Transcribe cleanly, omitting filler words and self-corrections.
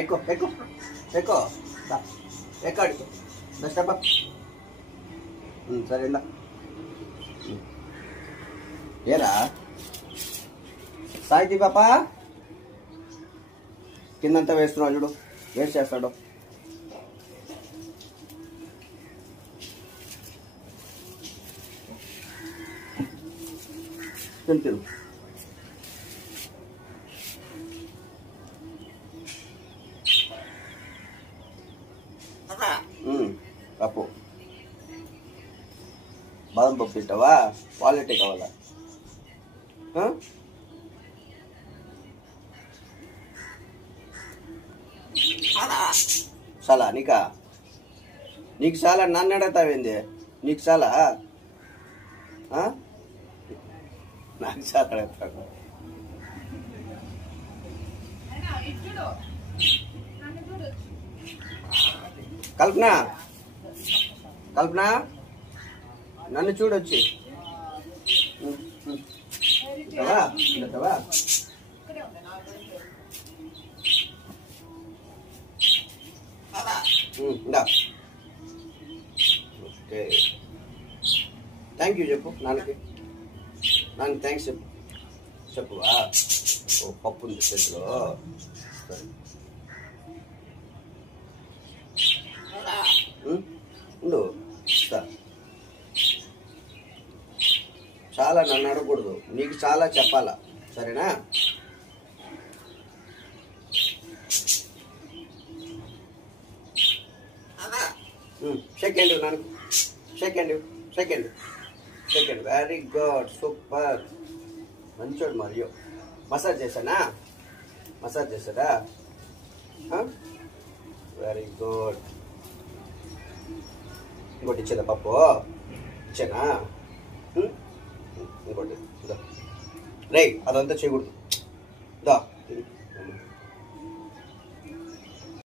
ఎక్కు ఎక్కు ఎక్కు ఎక్కడి స్టెప్ సరే ఇందా ఏరా సాయితీ పాప కిందంతా వేస్తున్నావు చూడు వేస్ట్ చేస్తాడు తిను పప్పు బాదం పప్పు తింటావా క్వాలిటీ కావాలా చాలా నీకు చాలా నన్ను అడుగుతావేంది నీకు చాలా నాకు చాలా అడుగుతాను కల్పన నన్ను చూడొచ్చి ఓకే థ్యాంక్ యూ చెప్పు నాన్నకి థ్యాంక్స్ చెప్పువా ఓ పప్పు ఉంది చేతిలో ఉండు చాలా నన్ను అడగకూడదు నీకు చాలా చెప్పాలా సరేనా సెకండ్ నాన్న సెకండ్ వెరీ గుడ్ సూపర్ మంచోడు మరియు మసాజ్ చేశానా వెరీ గుడ్ ఇంకోటి ఇచ్చేదా పప్పు ఇచ్చానా ఇంకోటి రే అదంతా చేయకూడదు దా